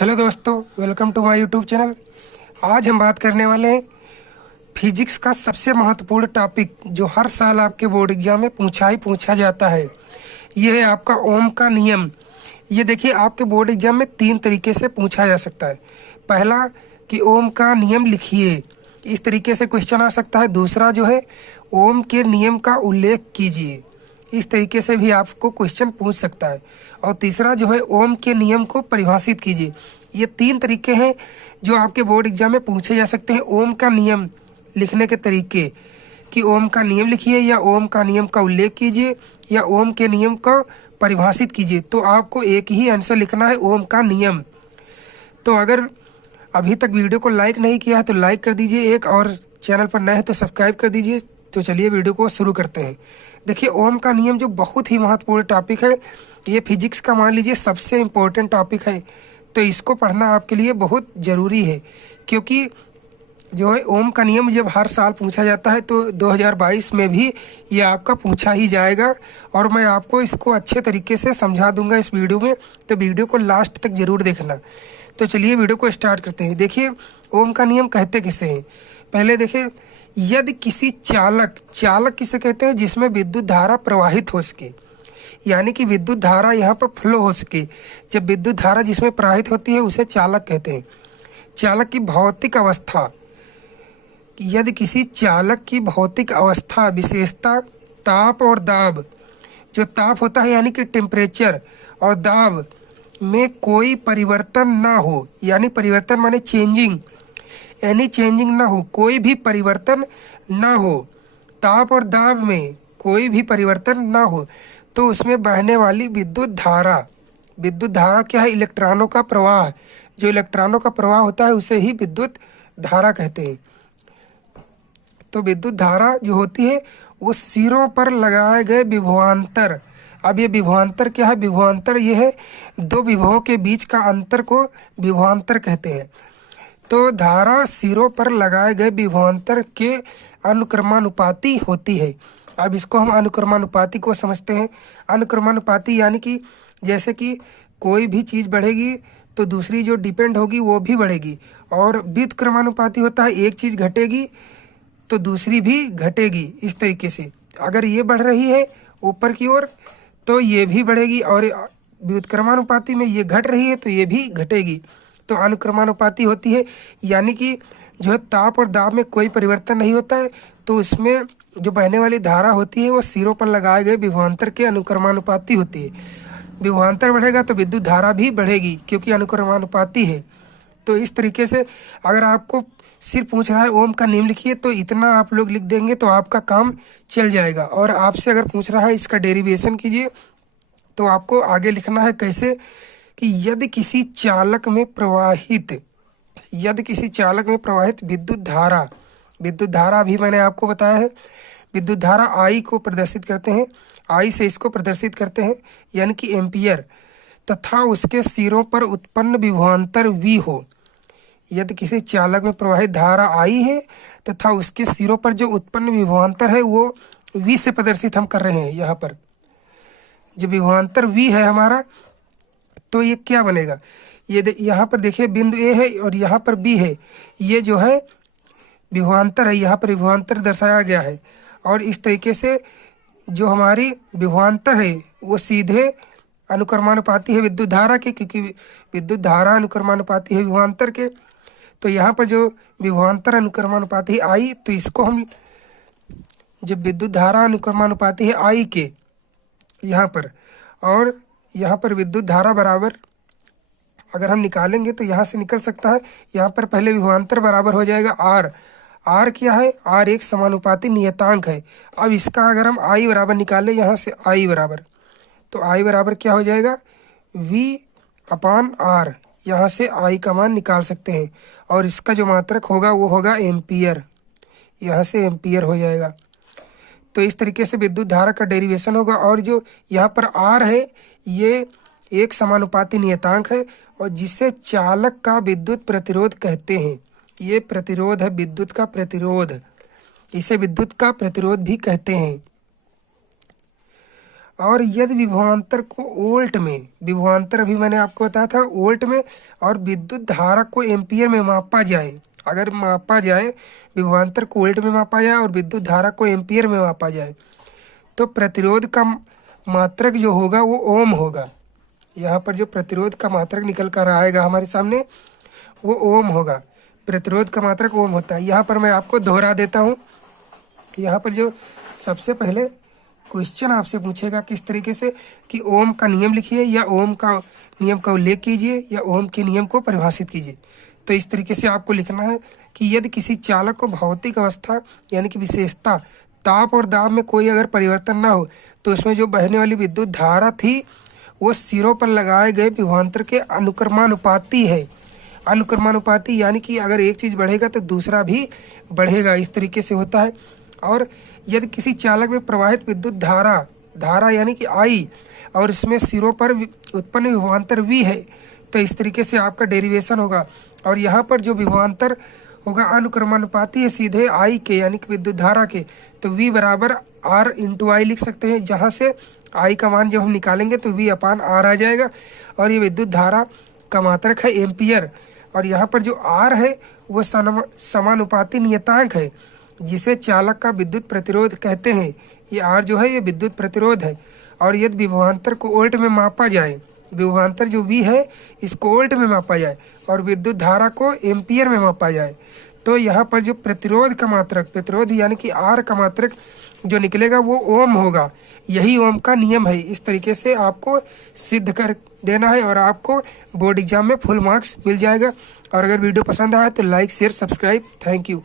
Hello दोस्तों, welcome to my YouTube channel. आज हम बात करने वाले हैं फिजिक्स का सबसे महत्वपूर्ण टॉपिक जो हर साल आपके बोर्ड एग्जाम में पूछा जाता है। ये है आपका ओम का नियम। ये देखिए, आपके बोर्ड एग्जाम में 3 तरीके से पूछा जा सकता है। पहला कि ओम का नियम लिखिए, इस तरीके से क्वेश्चन आ सकता है। दूसरा जो है ओम के नियम का उल्लेख कीजिए, इस तरीके से भी आपको क्वेश्चन पूछ सकता है। और तीसरा जो है ओम के नियम को परिभाषित कीजिए। ये 3 तरीके हैं जो आपके बोर्ड एग्जाम में पूछे जा सकते हैं। ओम का नियम लिखने के तरीके कि ओम का नियम लिखिए, या ओम का नियम का उल्लेख कीजिए, या ओम के नियम को परिभाषित कीजिए। तो आपको एक ही आंसर लिखना है, ओम का नियम। तो अगर अभी तक वीडियो को लाइक नहीं किया है तो लाइक कर दीजिए, और चैनल पर नए हैं तो सब्सक्राइब कर दीजिए। तो चलिए वीडियो को शुरू करते हैं। देखिए, ओम का नियम जो बहुत ही महत्वपूर्ण टॉपिक है, ये फिजिक्स का मान लीजिए सबसे इम्पोर्टेंट टॉपिक है। तो इसको पढ़ना आपके लिए बहुत ज़रूरी है, क्योंकि जो है ओम का नियम जब हर साल पूछा जाता है तो 2022 में भी ये आपका पूछा ही जाएगा। और मैं आपको इसको अच्छे तरीके से समझा दूंगा इस वीडियो में, तो वीडियो को लास्ट तक जरूर देखना। तो चलिए वीडियो को स्टार्ट करते हैं। देखिए, ओम का नियम कहते किसे हैं। पहले देखिए, यदि किसी चालक किसे कहते हैं, जिसमें विद्युत धारा प्रवाहित हो सके, यानी कि विद्युत धारा यहाँ पर फ्लो हो सके। जब विद्युत धारा जिसमें प्रवाहित होती है उसे चालक कहते हैं। चालक की भौतिक अवस्था, यदि किसी चालक की भौतिक अवस्था विशेषता ताप और दाब, जो ताप होता है यानी कि टेम्परेचर, और दाब में कोई परिवर्तन ना हो, यानी परिवर्तन माने चेंजिंग, एनी चेंजिंग ना हो, कोई भी परिवर्तन ना हो, ताप और दाब में कोई भी परिवर्तन ना हो, तो उसमें बहने वाली विद्युत धारा क्या है? इलेक्ट्रॉनों का प्रवाह। जो इलेक्ट्रॉनों का प्रवाह होता है उसे ही विद्युत धारा कहते हैं। तो विद्युत धारा जो होती है वो सिरों पर लगाए गए विभवांतर। अब ये विभवांतर क्या है? विभवांतर ये है 2 विभवों के बीच का अंतर को विभवांतर कहते हैं। तो धारा सिरों पर लगाए गए विभवांतर के अनुक्रमानुपाती होती है। अब इसको हम अनुक्रमानुपाती को समझते हैं। अनुक्रमानुपाती यानी कि जैसे कि कोई भी चीज़ बढ़ेगी तो दूसरी जो डिपेंड होगी वो भी बढ़ेगी। और व्युत्क्रमानुपाती होता है, एक चीज़ घटेगी तो दूसरी भी घटेगी। इस तरीके से अगर ये बढ़ रही है ऊपर की ओर तो ये भी बढ़ेगी, और व्युत्क्रमानुपाती में ये घट रही है तो ये भी घटेगी। तो अनुक्रमानुपाती होती है, यानी कि जो है ताप और दाब में कोई परिवर्तन नहीं होता है, तो उसमें जो बहने वाली धारा होती है वो सिरों पर लगाए गए विभवांतर के अनुक्रमानुपाती होती है। विभवांतर बढ़ेगा तो विद्युत धारा भी बढ़ेगी, क्योंकि अनुक्रमानुपाती है। तो इस तरीके से अगर आपको सिर्फ पूछ रहा है ओम का नियम लिखिए, तो इतना आप लोग लिख देंगे तो आपका काम चल जाएगा। और आपसे अगर पूछ रहा है इसका डेरिवेशन कीजिए, तो आपको आगे लिखना है कैसे कि यदि किसी चालक में प्रवाहित विद्युत धारा भी मैंने आपको बताया है, विद्युत धारा आई को प्रदर्शित करते हैं, आई से इसको प्रदर्शित करते हैं, यानी कि एम्पियर, तथा उसके सिरों पर उत्पन्न विभवांतर वी हो। यदि किसी चालक में प्रवाहित धारा आई है तथा उसके सिरों पर जो उत्पन्न विभवांतर है वो वी से प्रदर्शित हम कर रहे हैं। यहाँ पर जो विभवांतर वी है हमारा, तो ये क्या बनेगा? ये यहाँ पर देखिए बिंदु ए है और यहाँ पर बी है। ये जो है विभवांतर है, यहाँ पर विभवांतर दर्शाया गया है। और इस तरीके से जो हमारी विभवांतर है वो सीधे अनुक्रमानुपाती है विद्युत धारा के, क्योंकि विद्युत धारा अनुक्रमानुपाती है विभवांतर के। तो यहाँ पर जो विभवांतर अनुक्रमानुपाती है आई, तो इसको हम जब विद्युत धारा अनुक्रमानुपाती है आई के यहाँ पर, और यहाँ पर विद्युत धारा बराबर अगर हम निकालेंगे तो यहाँ से निकल सकता है। यहाँ पर पहले विभवांतर बराबर हो जाएगा आर क्या है? आर एक समानुपाती नियतांक है। अब इसका अगर हम आई बराबर निकालें यहाँ से, आई बराबर, तो आई बराबर क्या हो जाएगा? V/R। यहाँ से आई का मान निकाल सकते हैं, और इसका जो मात्रक होगा वो होगा एम्पियर। यहाँ से एम्पियर हो जाएगा। तो इस तरीके से विद्युत धारा का डेरिवेशन होगा। और जो यहाँ पर आर है ये एक समानुपाती नियतांक है, और जिसे चालक का विद्युत प्रतिरोध कहते हैं। ये प्रतिरोध है विद्युत का प्रतिरोध, इसे विद्युत का प्रतिरोध भी कहते हैं। और यदि विभवांतर को वोल्ट में, विभवांतर अभी मैंने आपको बताया था वोल्ट में, और विद्युत धारा को एम्पियर में मापा जाए, अगर मापा जाए विभवांतर को वोल्ट में मापा जाए और विद्युत धारा को एम्पियर में मापा जाए, तो प्रतिरोध का मात्रक जो होगा वो ओम होगा। यहाँ पर जो प्रतिरोध का मात्रक निकल कर आएगा हमारे सामने वो ओम होगा। प्रतिरोध का मात्रक ओम होता है। यहाँ पर मैं आपको दोहरा देता हूँ। यहाँ पर जो सबसे पहले क्वेश्चन आपसे पूछेगा किस तरीके से कि ओम का नियम लिखिए, या ओम का नियम का उल्लेख कीजिए, या ओम के नियम को परिभाषित कीजिए। तो इस तरीके से आपको लिखना है कि यदि किसी चालक को भौतिक अवस्था यानी कि विशेषता ताप और दाब में कोई अगर परिवर्तन ना हो, तो उसमें जो बहने वाली विद्युत धारा थी वो सिरों पर लगाए गए विभवांतर के अनुक्रमानुपाती है। अनुक्रमानुपाती यानी कि अगर एक चीज़ बढ़ेगा तो दूसरा भी बढ़ेगा, इस तरीके से होता है। और यदि किसी चालक में प्रवाहित विद्युत धारा यानी कि आई, और इसमें सिरों पर उत्पन्न विभवांतर V है, तो इस तरीके से आपका डेरिवेशन होगा। और यहाँ पर जो विभवांतर होगा अनुक्रमानुपाती है सीधे I के यानी कि विद्युत धारा के, तो V बराबर R इंटू आई लिख सकते हैं, जहाँ से I का मान जब हम निकालेंगे तो V अपान R आ जाएगा। और ये विद्युत धारा का मात्रक है एम्पियर। और यहाँ पर जो R है वो समानुपाती नियतांक है, जिसे चालक का विद्युत प्रतिरोध कहते हैं। ये R जो है ये विद्युत प्रतिरोध है। और यदि विभवांतर को वोल्ट में मापा जाए, विभवांतर जो V है इसको वोल्ट में मापा जाए और विद्युत धारा को एम्पियर में मापा जाए, तो यहाँ पर जो प्रतिरोध का मात्रक, प्रतिरोध यानी कि R का मात्रक जो निकलेगा वो ओम होगा। यही ओम का नियम है। इस तरीके से आपको सिद्ध कर देना है और आपको बोर्ड एग्जाम में फुल मार्क्स मिल जाएगा। और अगर वीडियो पसंद आया तो like share subscribe. Thank you.